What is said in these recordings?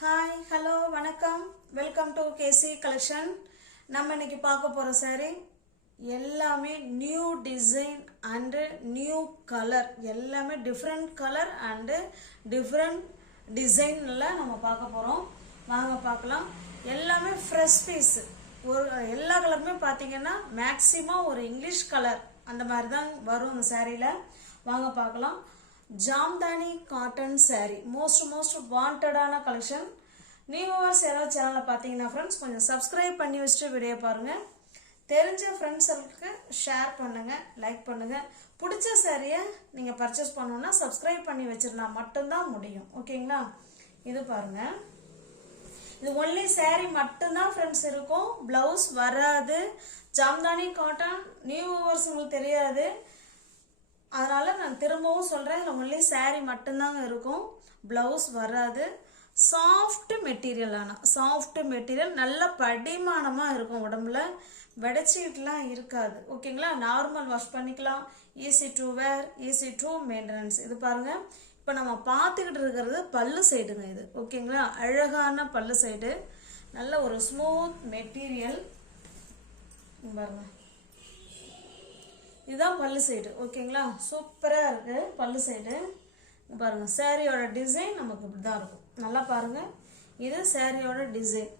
Hi, hello, வணக்கம். Welcome to KC Collection. நம்ம இன்னைக்கு பார்க்க போற saree எல்லாமே new design and new colour, எல்லாமே டிஃபரண்ட் கலர் and டிஃபரண்ட் டிசைன்ல நம்ம பார்க்க போறோம். வாங்க பார்க்கலாம். எல்லாமே ஃப்ரெஷ் பீஸ். ஒரு எல்லா கலருமே பாத்தீங்கன்னா மேக்ஸிமம் ஒரு இங்கிலீஷ் கலர் அந்த மாதிரி தான் வரும் இந்த சாரியில. வாங்க பார்க்கலாம். ஜாம்தானி காட்டன் saree மோஸ்ட் வாண்டடான கலெக்ஷன். நியூவர்ஸ் யாராவது சேனலை பார்த்தீங்கன்னா ஃப்ரெண்ட்ஸ் கொஞ்சம் சப்ஸ்கிரைப் பண்ணி வச்சுட்டு வீடியோ பாருங்க. தெரிஞ்ச ஃப்ரெண்ட்ஸுக்கு ஷேர் பண்ணுங்க, லைக் பண்ணுங்க. பிடிச்ச சாரியை நீங்க பர்ச்சேஸ் பண்ணணும்னா சப்ஸ்கிரைப் பண்ணி வச்சிருந்தா மட்டும்தான் முடியும். ஓகேங்களா? இது பாருங்க, இது ஒன்லி saree மட்டும்தான் ஃப்ரெண்ட்ஸ் இருக்கும், பிளவுஸ் வராது. ஜாம்தானி காட்டன் நியூவர்ஸ் உங்களுக்கு தெரியாது, அதனால நான் திரும்பவும் சொல்றேன், இதுல ஒன்லி saree மட்டும்தாங்க இருக்கும், பிளவுஸ் வராது. சாஃப்ட் மெட்டீரியல், ஆனால் சாஃப்ட் மெட்டீரியல் நல்ல படிமானமா இருக்கும், உடம்புல வெடச்சீட்லாம் இருக்காது. ஓகேங்களா? நார்மல் வாஷ் பண்ணிக்கலாம், easy to wear, easy to maintenance. இது பாருங்க, இப்போ நம்ம பார்த்துக்கிட்டு இருக்கிறது பல்லு சைடுங்க. இது ஓகேங்களா? அழகான பல்லு சைடு, நல்ல ஒரு ஸ்மூத் மெட்டீரியல் பாருங்க. இதுதான் பல்லு சைடு. ஓகேங்களா? சூப்பரா இருக்கு பல்லு சைடு பாருங்க. சாரியோட டிசைன் நமக்கு இப்படிதான் இருக்கும். நல்லா பாருங்க, இது சாரியோட டிசைன்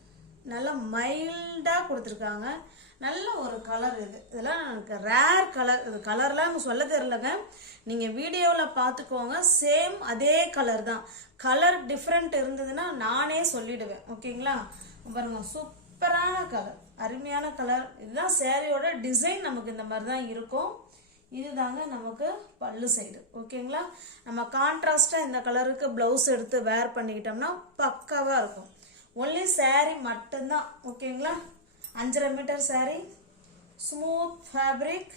நல்லா மைல்டா கொடுத்துருக்காங்க. நல்ல ஒரு கலர். இதெல்லாம் எனக்கு ரேர் கலர். இது கலர்லாம் எனக்கு சொல்ல தெரியலங்க, நீங்க வீடியோவில் பார்த்துக்கோங்க. சேம் அதே கலர் தான். கலர் டிஃப்ரெண்ட் இருந்ததுன்னா நானே சொல்லிடுவேன். ஓகேங்களா? பாருங்க, சூப்பரான கலர், அருமையான கலர். இதுதான் சாரியோட டிசைன். நமக்கு இந்த மாதிரி தான் இருக்கும். இதுதாங்க நமக்கு பல்லு சைடு. ஓகேங்களா? நம்ம கான்ட்ராஸ்டா இந்த கலருக்கு பிளவுஸ் எடுத்து வேர் பண்ணிக்கிட்டோம்னா பக்காவா இருக்கும். ஒன்லி saree மட்டும்தான். ஓகேங்களா? 5.5 metre saree, smooth fabric,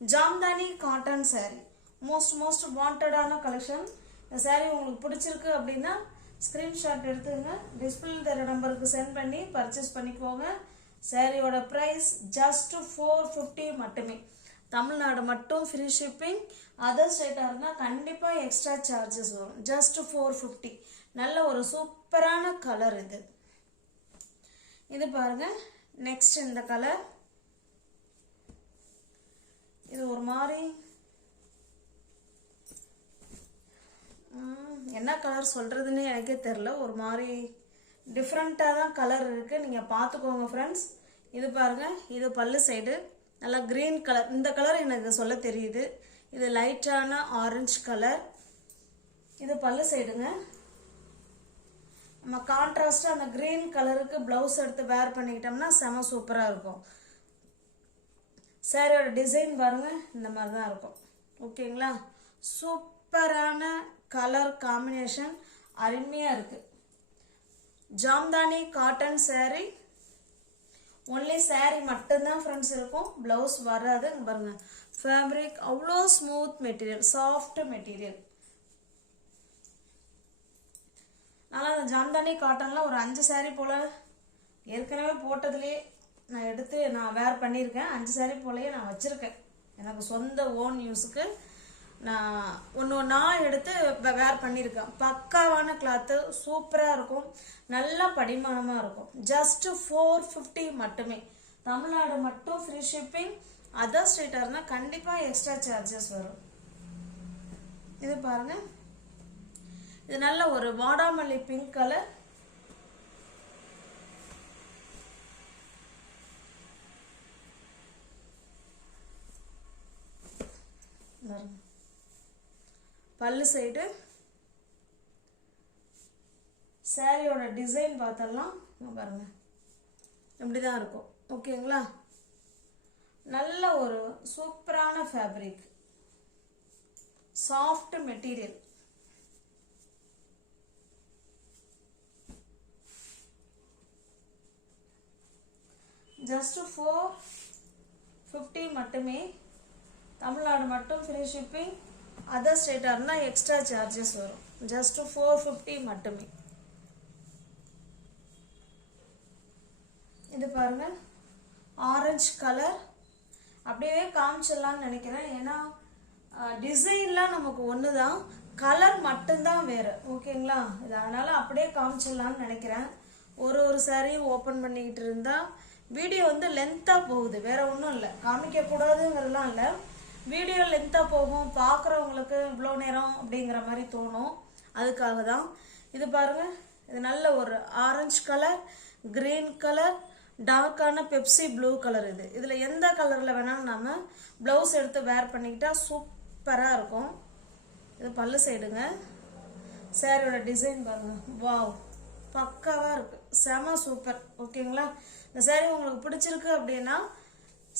Jamdani cotton saree. Most வாண்டடான கலெக்ஷன். இந்த saree உங்களுக்கு பிடிச்சிருக்கு அப்படின்னா ஸ்கிரீன்ஷாட் எடுத்துங்க, டிஸ்பிளே தர நம்பருக்கு சென்ட் பண்ணி பர்ச்சேஸ் பண்ணிக்கோங்க. சாரியோட பிரைஸ் ஜஸ்ட் 450 மட்டுமே. தமிழ்நாடு மட்டும் ஃப்ரீ ஷிப்பிங். அதர் ஸ்டேட்டாக இருந்தால் கண்டிப்பாக எக்ஸ்ட்ரா சார்ஜஸ் வரும். ஜஸ்ட் 450. நல்ல ஒரு சூப்பரான கலர் இது. இது பாருங்க, நெக்ஸ்ட் இந்த கலர். இது ஒரு மாதிரி என்ன கலர் சொல்றதுன்னு எனக்கே தெரியல, ஒரு மாதிரி டிஃப்ரெண்ட்டாக தான் கலர் இருக்கு. நீங்கள் பார்த்துக்கோங்க ஃப்ரெண்ட்ஸ். இது பாருங்க, இது பல்லு சைடு, நல்லா கிரீன் கலர். இந்த கலர் எனக்கு சொல்ல தெரியுது. இது லைட்டான ஆரஞ்சு கலர். இது பல்லு சைடுங்க. நம்ம கான்ட்ராஸ்டா அந்த கிரீன் கலருக்கு பிளவுஸ் எடுத்து வேர் பண்ணிக்கிட்டோம்னா செம சூப்பரா இருக்கும். சாரியோட டிசைன் பாருங்க, இந்த மாதிரி தான் இருக்கும். ஓகேங்களா? சூப்பரான கலர் காம்பினேஷன், அருமையா இருக்கு. Jamdani cotton saree, only saree மட்டும்தான் ஃப்ரெண்ட்ஸ் இருக்கும், பிளவுஸ் வராது. பாருங்க, ஃபேப்ரிக் அவ்வளோ ஸ்மூத் மெட்டீரியல், சாஃப்ட் மெட்டீரியல். நல்லா அந்த ஜாம்தானி காட்டன்ல ஒரு 5 saree போல ஏற்கனவே போட்டதுலேயே நான் எடுத்து நான் வேர் பண்ணியிருக்கேன். 5 saree போலயே நான் வச்சிருக்கேன், எனக்கு சொந்த ஓன் யூஸுக்கு. நான் ஒன்றா எடுத்து வேர் பண்ணியிருக்கேன். பக்காவான கிளாத்து, சூப்பராக இருக்கும், நல்ல படிமானமாக இருக்கும். ஜஸ்ட் 450 மட்டுமே. தமிழ்நாடு மட்டும் ஃப்ரீ ஷிப்பிங். அதர் ஸ்டேட்டாக இருந்தால் கண்டிப்பாக எக்ஸ்ட்ரா சார்ஜஸ் வரும். இது பாருங்க, இது நல்ல ஒரு வாடாமல்லி பிங்க் கலர். பல்லு சைடு சாரியோட டிசைன் பார்த்தலாம் பாருங்க, இப்படிதான் இருக்கும். ஓகேங்களா? நல்ல ஒரு சூப்பரான ஃபேப்ரிக், சாஃப்ட் மெட்டீரியல். ஜஸ்ட் 450 மட்டுமே. தமிழ்நாடு மட்டும் ஃப்ரீ ஷிப்பிங். அதர் ஸ்டேட்டாக இருந்தால் எக்ஸ்ட்ரா சார்ஜஸ் வரும். ஜஸ்ட் 450 மட்டுமே. இது பாருங்க, ஆரஞ்சு கலர். அப்படியே காமிச்சிடலான்னு நினைக்கிறேன், ஏன்னா டிசைன்லாம் நமக்கு ஒன்று தான், கலர் மட்டும்தான் வேறு. ஓகேங்களா? இது அதனால் அப்படியே காமிச்சிடலான்னு நினைக்கிறேன். ஒரு சாரியும் ஓப்பன் பண்ணிக்கிட்டு இருந்தால் வீடியோ வந்து லென்த்தாக போகுது, வேறு ஒன்றும் இல்லை. காமிக்கக்கூடாதுங்கிறதுலாம் இல்லை, வீடியோ லென்த்தாக போகும், பார்க்குறவங்களுக்கு இவ்வளோ நேரம் அப்படிங்கிற மாதிரி தோணும். அதுக்காக தான். இது பாருங்கள், இது நல்ல ஒரு ஆரஞ்சு கலர், கிரீன் கலர், டார்க்கான பெப்சி ப்ளூ கலர். இதில் எந்த கலரில் வேணாலும் நம்ம ப்ளவுஸ் எடுத்து வேர் பண்ணிக்கிட்டால் சூப்பராக இருக்கும். இது பல்லு சைடுங்க. சாரியோட டிசைன் பாருங்கள், வாவ், பக்காவாக இருக்குது, செம சூப்பர். ஓகேங்களா? இந்த சாரி உங்களுக்கு பிடிச்சிருக்கு அப்படின்னா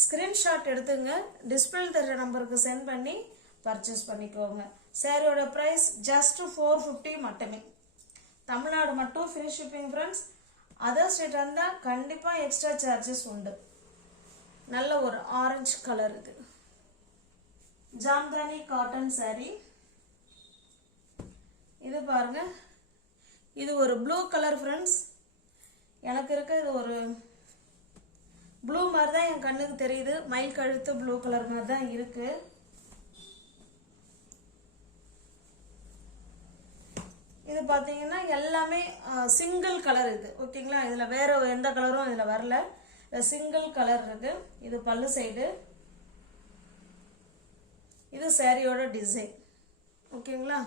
ஸ்க்ரீன்ஷாட் எடுத்துங்க, டிஸ்பிளே தெரிகிற நம்பருக்கு சென்ட் பண்ணி பர்ச்சேஸ் பண்ணிக்கோங்க. சாரியோட ப்ரைஸ் ஜஸ்ட் 450 மட்டுமே. தமிழ்நாடு மட்டும் free shipping friends. Other state இருந்தால் கண்டிப்பாக எக்ஸ்ட்ரா சார்ஜஸ் உண்டு. நல்ல ஒரு ஆரஞ்சு கலர். இது ஜாம்தானி காட்டன் சாரி. இது பாருங்க, இது ஒரு ப்ளூ கலர் ஃப்ரெண்ட்ஸ். எனக்கு இருக்க இது ஒரு ப்ளூ மாதிரி தான் என் கண்ணுக்கு தெரியுது. மயில் கழுத்து ப்ளூ கலர் மாதிரி தான் இருக்கு. இது பார்த்தீங்கன்னா எல்லாமே சிங்கிள் கலர். இது ஓகேங்களா? இதில் வேற எந்த கலரும் இதில் வரல, சிங்கிள் கலர் இருக்கு. இது பல்லு சைடு. இது சாரியோட டிசைன். ஓகேங்களா?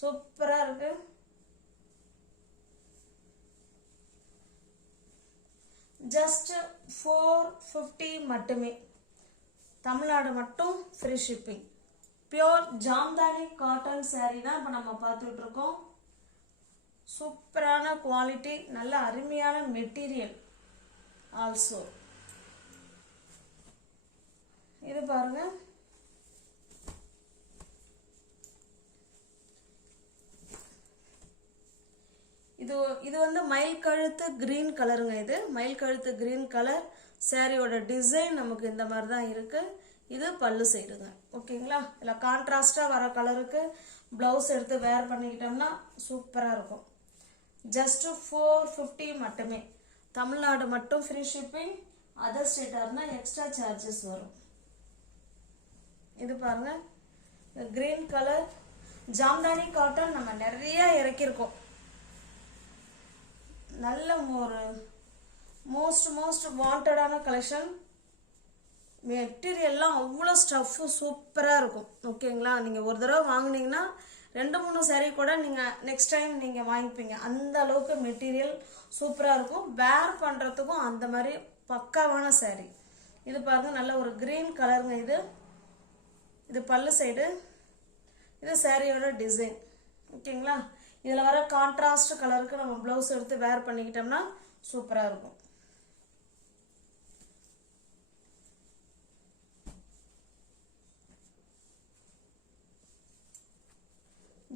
சூப்பராக இருக்கு. ஜஸ்ட் 450 மட்டுமே. தமிழ்நாடு மட்டும் free shipping. Pure Jamdani cotton sorry தான் இப்போ நம்ம பார்த்துட்டு இருக்கோம். சூப்பரான குவாலிட்டி, நல்ல அருமையான மெட்டீரியல் ஆல்சோ. இது பாருங்க, இது வந்து மயில் கழுத்து கிரீன் கலருங்க. இது மயில் கழுத்து கிரீன் கலர். சாரியோட டிசைன் நமக்கு இந்த மாதிரி தான் இருக்கு. இது பல்லு சைடுங்க. ஓகேங்களா? இல்லை கான்ட்ராஸ்டாக வர கலருக்கு ப்ளவுஸ் எடுத்து வேர் பண்ணிக்கிட்டோம்னா சூப்பராக இருக்கும். ஜஸ்ட் 450 மட்டுமே. தமிழ்நாடு மட்டும் ஃப்ரீ ஷிப்பிங். அதர் ஸ்டேட்டாக இருந்தால் எக்ஸ்ட்ரா சார்ஜஸ் வரும். இது பாருங்க, கிரீன் கலர் ஜாம்தானி காட்டன் நம்ம நிறைய இறக்கியிருக்கோம். நல்ல ஒரு மோஸ்ட் வாண்டடான கலெக்ஷன். மெட்டீரியல்லாம் அவ்வளோ ஸ்டஃப்பு சூப்பராக இருக்கும். ஓகேங்களா? நீங்கள் ஒரு தடவை வாங்கினீங்கன்னா 2-3 சாரீ கூட நீங்கள் நெக்ஸ்ட் டைம் நீங்கள் வாங்கிப்பீங்க. அந்த அளவுக்கு மெட்டீரியல் சூப்பராக இருக்கும். வேர் பண்ணுறதுக்கும் அந்த மாதிரி பக்காவான சாரீ. இது பாருங்கள், நல்ல ஒரு கிரீன் கலருங்க. இது பல்லு சைடு. இது சாரியோட டிசைன். ஓகேங்களா? இதில் வர கான்ட்ராஸ்ட் கலருக்கு நம்ம ப்ளவுஸ் எடுத்து வேர் பண்ணிக்கிட்டோம்னா சூப்பராக இருக்கும்.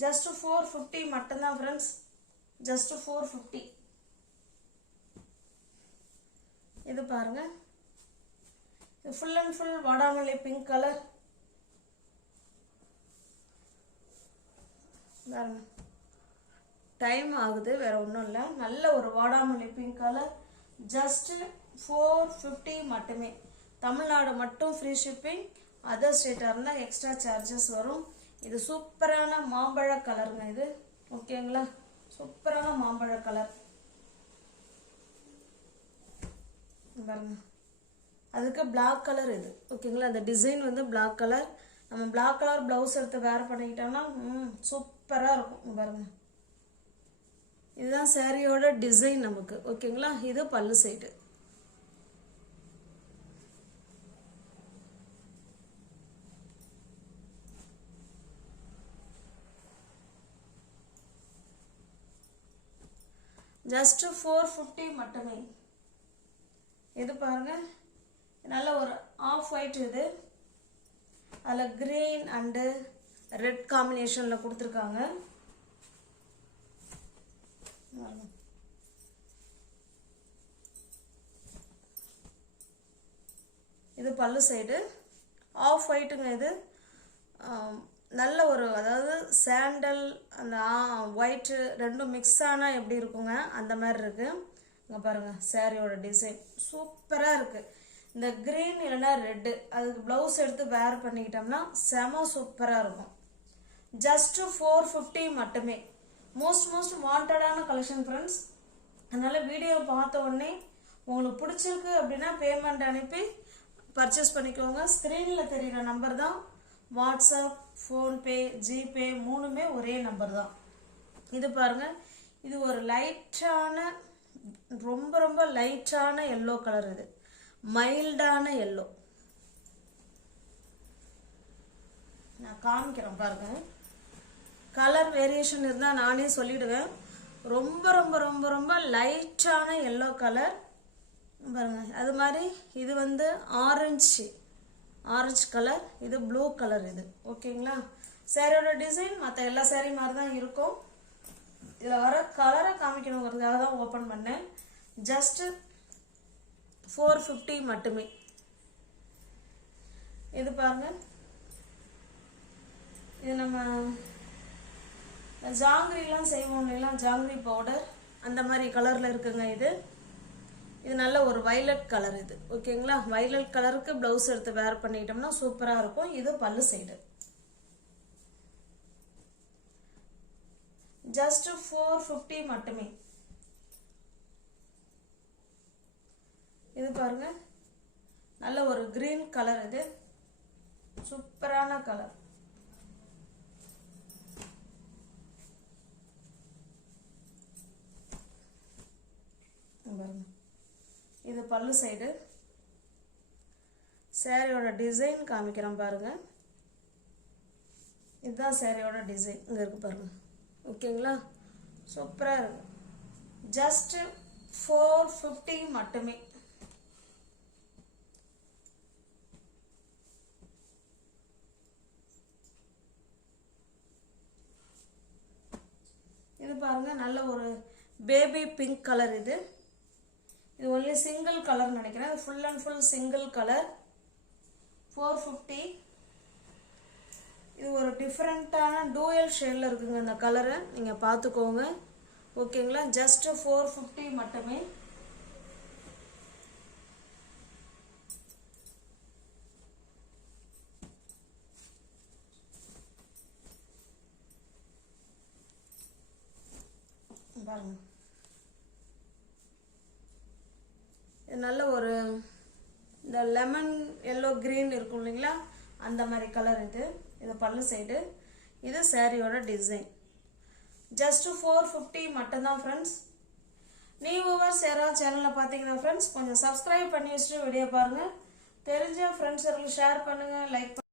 ஜஸ்ட் 450 மட்டும்தான் ஃப்ரெண்ட்ஸ். ஜஸ்ட் 450. இது பாருங்க, இது ஃபுல் அண்ட் ஃபுல் வாடாமல்லி பிங்க் கலர். டைம் ஆகுது, வேற ஒன்றும் இல்லை. நல்ல ஒரு வாடாமல்லி பிங்க் கலர். ஜஸ்ட் 450 மட்டுமே. தமிழ்நாடு மட்டும் ஃப்ரீ ஷிப்பிங். அதர் ஸ்டேட்டாக இருந்தால் எக்ஸ்ட்ரா சார்ஜஸ் வரும். இது சூப்பரான மாம்பழ கலருங்க. இது ஓகேங்களா? சூப்பரான மாம்பழ கலர் பாருங்க. அதுக்கு பிளாக் கலர். இது ஓகேங்களா? அந்த டிசைன் வந்து பிளாக் கலர். நம்ம பிளாக் கலர் ப்ளவுஸ் எடுத்து வேர் பண்ணிக்கிட்டோம்னா சூப்பராக இருக்கும் பாருங்க. இதுதான் சாரியோட டிசைன் நமக்கு. ஓகேங்களா? இது பல்லு சைடு. ஜஸ்ட் 450 மட்டுமே. இது பாருங்க, நல்ல ஒரு ஆஃப் ஒயிட். இது அதில் கிரீன் அண்டு ரெட் காம்பினேஷனில் கொடுத்துருக்காங்க. இது பல்லு சைடு. ஆஃப் ஒயிட்டுங்க. இது நல்ல ஒரு, அதாவது சாண்டல் அந்த ஒயிட்டு ரெண்டும் மிக்ஸ் ஆனால் எப்படி இருக்குங்க அந்த மாதிரி இருக்கு. இங்கே பாருங்கள், சாரியோட டிசைன் சூப்பராக இருக்குது. இந்த க்ரீன் இல்லைன்னா ரெட்டு, அதுக்கு ப்ளவுஸ் எடுத்து வேர் பண்ணிக்கிட்டோம்னா செம சூப்பராக இருக்கும். ஜஸ்ட் 450 மட்டுமே. மோஸ்ட் வாண்டடான கலெக்ஷன் ஃப்ரெண்ட்ஸ். அதனால வீடியோ பார்த்த உடனே உங்களுக்கு பிடிச்சிருக்கு அப்படின்னா பேமெண்ட் அனுப்பி பர்ச்சேஸ் பண்ணிக்கோங்க. ஸ்க்ரீனில் தெரிகிற நம்பர் தான் வாட்ஸ்அப், ஃபோன்பே, ஜிபே மூணுமே ஒரே நம்பர் தான். இது பாருங்க, இது ஒரு லைட்டான ரொம்ப லைட்டான எல்லோ கலர். இது மைல்டான எல்லோ. நான் காமிக்கிறேன் பாருங்க. கலர் வேரியேஷன் இருந்தால் நானே சொல்லிடுவேன். ரொம்ப லைட்டான எல்லோ கலர் பாருங்க. அது மாதிரி இது வந்து ஆரஞ்சு கலர், இது ப்ளூ கலர். இது ஓகேங்களா? சாரியோட டிசைன் மற்ற எல்லா சாரி மாதிரி தான் இருக்கும். இதில் வர கலரை காமிக்கணுங்கிறதுக்காக தான் ஓப்பன் பண்ணேன். ஜஸ்ட் 450 மட்டுமே. இது பாருங்க, இது நம்ம ஜாங்கிரிலாம் செய்வோம் இல்லைங்களா, ஜாங்கிரி பவுடர் அந்த மாதிரி கலரில் இருக்குங்க. இது நல்ல ஒரு வைலட் கலர். இது ஓகேங்களா? வைலட் கலருக்கு ப்ளவுஸ் எடுத்து வேர் பண்ணிட்டோம்னா சூப்பராக இருக்கும். இது பல்லு சைடு. ஜஸ்ட் 450 மட்டுமே. இது பாருங்க, நல்ல ஒரு கிரீன் கலர். இது சூப்பரான கலர். இது பல்லு சைடு. சாரியோட டிசைன் காமிக்கிறோம் பாருங்க. இதுதான் சாரியோட டிசைன். இங்க இருக்கு பாருங்க. ஓகேங்களா? சூப்பரா இருக்கு. ஜஸ்ட் 450 மட்டுமே. இது பாருங்க, நல்ல ஒரு பேபி பிங்க் கலர். இது ஒன்லி சிங்கிள் கலர் நினைக்கிறேன். Full and full single colour. 450. இது ஒரு டிஃப்ரெண்ட்டான டூயல் ஷேடில் இருக்குங்க இந்த கலரை. நீங்கள் பார்த்துக்கோங்க. ஓகேங்களா? ஜஸ்ட் 450 மட்டுமே. பாருங்க, நல்ல ஒரு இந்த லெமன் எல்லோ கிரீன் இருக்கும் இல்லைங்களா, அந்த மாதிரி கலர். இது பல்லு சைடு. இது சாரியோட டிசைன். ஜஸ்ட் 450 மட்டும்தான் ஃப்ரெண்ட்ஸ். நியூவர்ஸ் யாராவது சேனலில் பார்த்தீங்கன்னா ஃப்ரெண்ட்ஸ் கொஞ்சம் சப்ஸ்கிரைப் பண்ணி வச்சுட்டு வீடியோ பாருங்கள். தெரிஞ்ச ஃப்ரெண்ட்ஸ் ஷேர் பண்ணுங்கள், லைக்